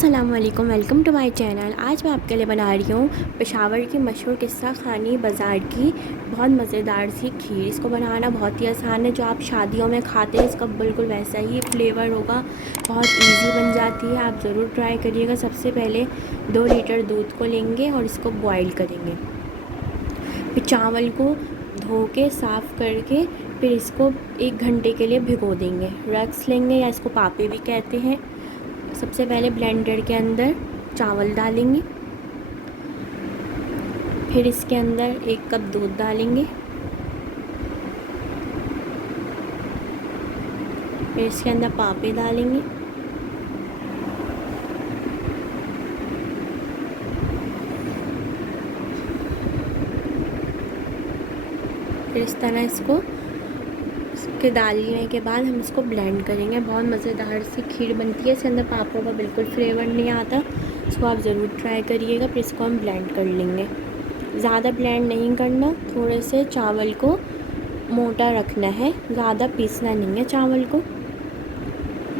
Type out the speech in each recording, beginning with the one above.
अस्सलामुअलैकुम, welcome to my channel. आज मैं आपके लिए बना रही हूँ पेशावर की मशहूर किस्सा खानी बाज़ार की बहुत मज़ेदार सी खीर। इसको बनाना बहुत ही आसान है। जो आप शादियों में खाते हैं इसका बिल्कुल वैसा ही फ्लेवर होगा। बहुत इजी बन जाती है, आप ज़रूर ट्राई करिएगा। सबसे पहले 2 लीटर दूध को लेंगे और इसको बॉईल करेंगे। फिर चावल को धो के साफ़ करके फिर इसको 1 घंटे के लिए भिगो देंगे। रक्स लेंगे या इसको पापे भी कहते हैं। सबसे पहले ब्लेंडर के अंदर चावल डालेंगे, फिर इसके अंदर 1 कप दूध डालेंगे, फिर इसके अंदर पापे डालेंगे, फिर इस तरह इसको डालने के बाद हम इसको ब्लेंड करेंगे। बहुत मज़ेदार सी खीर बनती है। इसके अंदर पापों का बिल्कुल फ्लेवर नहीं आता। इसको आप ज़रूर ट्राई करिएगा। फिर इसको हम ब्लेंड कर लेंगे। ज़्यादा ब्लेंड नहीं करना, थोड़े से चावल को मोटा रखना है, ज़्यादा पीसना नहीं है चावल को।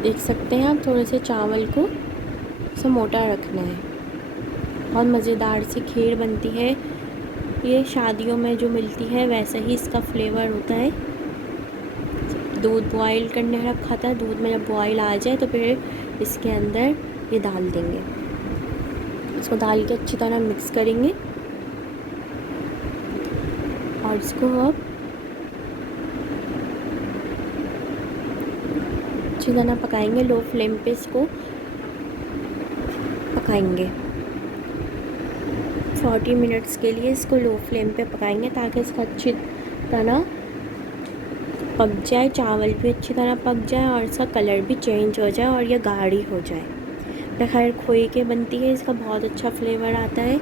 देख सकते हैं आप, थोड़े से चावल को इसे मोटा रखना है। बहुत मज़ेदार सी खीर बनती है। ये शादियों में जो मिलती है वैसा ही इसका फ्लेवर होता है। दूध बॉईल करने रखा था, दूध में जब बॉईल आ जाए तो फिर इसके अंदर ये डाल देंगे। इसको डाल के अच्छी तरह मिक्स करेंगे और इसको अब अच्छी तरह पकाएंगे। लो फ्लेम पे इसको पकाएंगे। 40 मिनट्स के लिए इसको लो फ्लेम पे पकाएंगे ताकि इसका अच्छी तरह पक जाए, चावल भी अच्छी तरह पक जाए और इसका कलर भी चेंज हो जाए और यह गाढ़ी हो जाए। बग़ैर खोए के बनती है, इसका बहुत अच्छा फ्लेवर आता है।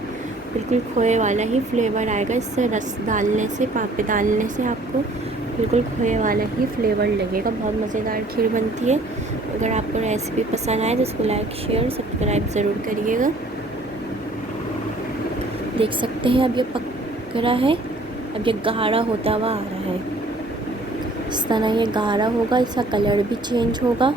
बिल्कुल खोए वाला ही फ्लेवर आएगा इससे। रस डालने से, पापे डालने से आपको बिल्कुल खोए वाला ही फ्लेवर लगेगा। बहुत मज़ेदार खीर बनती है। अगर आपको रेसिपी पसंद आए तो इसको लाइक, शेयर, सब्सक्राइब ज़रूर करिएगा। देख सकते हैं अब ये पक रहा है। अब ये गाढ़ा होता हुआ आ रहा है। इस तरह ये गाढ़ा होगा, इसका कलर भी चेंज होगा।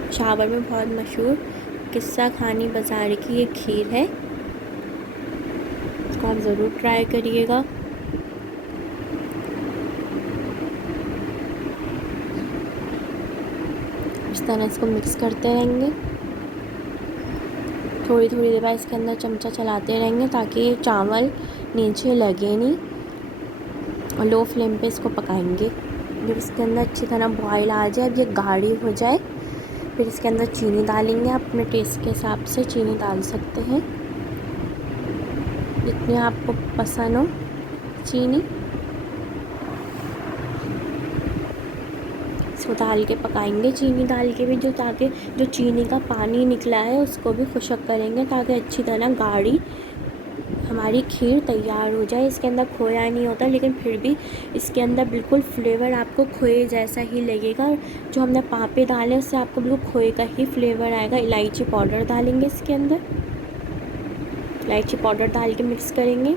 पेशावर में बहुत मशहूर किस्सा खानी बाज़ार की ये खीर है। इसको आप ज़रूर ट्राई करिएगा। इस तरह इसको मिक्स करते रहेंगे। थोड़ी थोड़ी देर बाद इसके अंदर चमचा चलाते रहेंगे ताकि चावल नीचे लगे नहीं, और लो फ्लेम पे इसको पकाएंगे। जब इसके अंदर अच्छी तरह बॉईल आ जाए, अब ये गाढ़ी हो जाए, फिर इसके अंदर चीनी डालेंगे। आप अपने टेस्ट के हिसाब से चीनी डाल सकते हैं, जितनी आपको पसंद हो चीनी। इसको डाल के पकाएंगे। चीनी डाल के भी ताकि जो चीनी का पानी निकला है उसको भी खुशक करेंगे ताकि अच्छी तरह गाढ़ी हमारी खीर तैयार हो जाए। इसके अंदर खोया नहीं होता, लेकिन फिर भी इसके अंदर बिल्कुल फ्लेवर आपको खोए जैसा ही लगेगा। जो हमने पापे डाले उससे आपको बिल्कुल खोए का ही फ्लेवर आएगा। इलायची पाउडर डालेंगे इसके अंदर। इलायची पाउडर डाल के मिक्स करेंगे।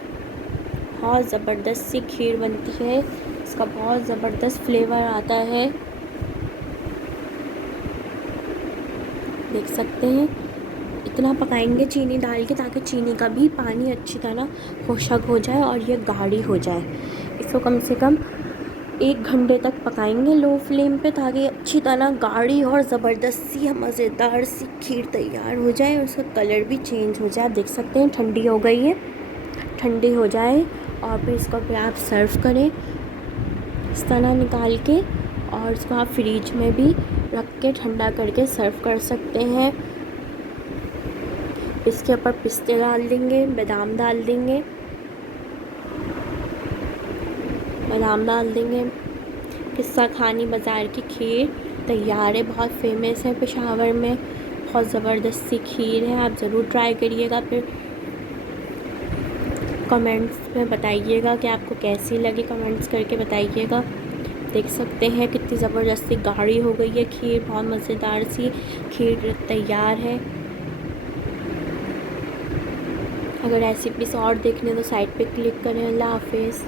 बहुत ज़बरदस्त सी खीर बनती है। इसका बहुत ज़बरदस्त फ्लेवर आता है। देख सकते हैं, इतना पकाएंगे चीनी डाल के ताकि चीनी का भी पानी अच्छी तरह खुशक हो जाए और ये गाढ़ी हो जाए। इसको कम से कम 1 घंटे तक पकाएंगे लो फ्लेम पे ताकि अच्छी तरह गाढ़ी और ज़बरदस्त सी मज़ेदार सी खीर तैयार हो जाए और उसका कलर भी चेंज हो जाए। आप देख सकते हैं ठंडी हो गई है। ठंडी हो जाए और फिर इसको फिर आप सर्व करें इस तरह निकाल के, और इसको आप फ्रिज में भी रख के ठंडा करके सर्व कर सकते हैं। इसके ऊपर पिस्ते डाल देंगे, बादाम डाल देंगे, किस्सा खानी बाज़ार की खीर तैयार है। बहुत फेमस है पेशावर में। बहुत ज़बरदस्त सी खीर है, आप ज़रूर ट्राई करिएगा। फिर कमेंट्स में बताइएगा कि आपको कैसी लगी, कमेंट्स करके बताइएगा। देख सकते हैं कितनी ज़बरदस्ती गाढ़ी हो गई है खीर। बहुत मज़ेदार सी खीर तैयार है। अगर रेसिपीज़ और देखने तो साइट पे क्लिक करें। अल्लाह हाफिज़।